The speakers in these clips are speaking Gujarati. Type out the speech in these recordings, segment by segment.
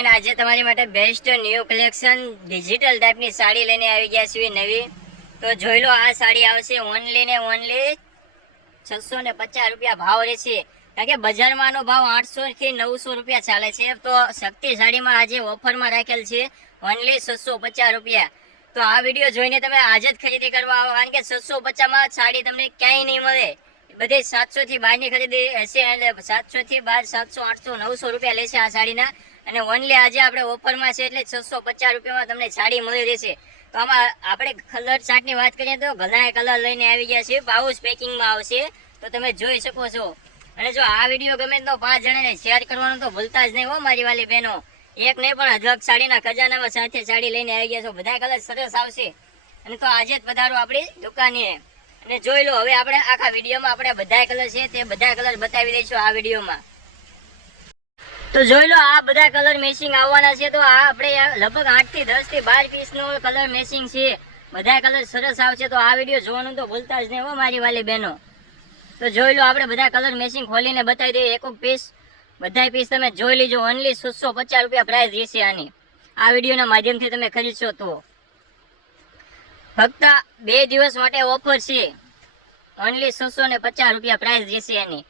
અને આજે તમારી માટે બેસ્ટ ન્યૂ કલેક્શન ડિજિટલ ટાઈપની સાડી લઈને આવી ગયા છીએ નવી. તો જોઈ લો, આ સાડી આવશે ઓનલી ને ઓનલી છસો ને પચાસ રૂપિયા ભાવ રહેશે. કારણ કે બજારમાંનો ભાવ આઠસો થી નવસો રૂપિયા ચાલે છે. તો શક્તિ સાડીમાં આજે ઓફરમાં રાખેલ છે ઓનલી છસો પચાસ રૂપિયા. તો આ વીડિયો જોઈને તમે આજે જ ખરીદી કરવા આવો. કારણ કે છસો પચાસમાં સાડી તમને ક્યાંય નહીં મળે. બધે સાતસો થી બહારની ખરીદી હશે એટલે સાતસો થી બાર, સાતસો, આઠસો, નવસો રૂપિયા લેશે આ સાડીના. અને ઓનલી આજે આપણે ઓફરમાં છે એટલે છસો પચાસ રૂપિયામાં તમને સાડી મળી રહેશે. તો આમાં આપણે કલર ચાર્ટની વાત કરીએ તો ઘણા કલર લઈને આવી ગયા છે. પાઉચ પેકિંગમાં આવશે. તો તમે જોઈ શકો છો. અને જો આ વીડિયો ગમે તો પાંચ જણાને શેર કરવાનું તો ભૂલતા જ નહીં હો મારી વાલી બહેનો. એક નહીં પણ અઢળક સાડીના ખજાનામાં સાથે સાડી લઈને આવી ગયા છો. બધા કલર સરસ આવશે. અને તો આજે જ પધારો આપણી દુકાને. અને જોઈ લો, હવે આપણે આખા વિડીયોમાં આપણે બધા કલર છે તે બધા કલર બતાવી દઈશું આ વિડીયોમાં. તો જોઈ લો, આ બધા કલર મેચિંગ આવવાના છે. તો આ આપણે લગભગ આઠથી દસથી બાર પીસ નો કલર મેચિંગ છે. બધા કલર સરસ આવશે. તો આ વીડિયો જોવાનું તો ભૂલતા જ નહીં હો, મારી વાલી બહેનો. તો જોઈ લો, આપણે બધા કલર મેચિંગ ખોલીને બતાવી દઈએ. એક પીસ બધા પીસ તમે જોઈ લીજો. ઓનલી સુસો પચાસ રૂપિયા પ્રાઇસ રહેશે આની. આ વિડીયોના માધ્યમથી તમે ખરીદશો તો. ફક્ત બે દિવસ માટે ઓફર છે. ઓનલી છસો ને પચાસ રૂપિયા પ્રાઇસ રહેશે એની.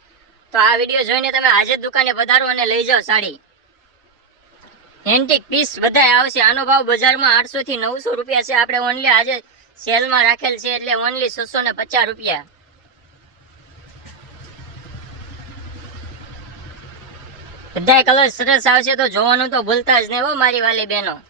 તો આ વીડિયો જોઈને તમે આજે દુકાને પધારો અને લઈ જાઓ સાડી. એન્ટિક પીસ બધા આવશે. આનો ભાવ બજારમાં આઠસો થી નવસો રૂપિયા છે. આપણે ઓનલી આજે સેલમાં રાખેલ છે એટલે ઓનલી છસો ને પચાસ રૂપિયા. બધા કલર સરસ આવશે તો જોવાનું તો ભૂલતા જ નહીં હો મારી વાલી બહેનો.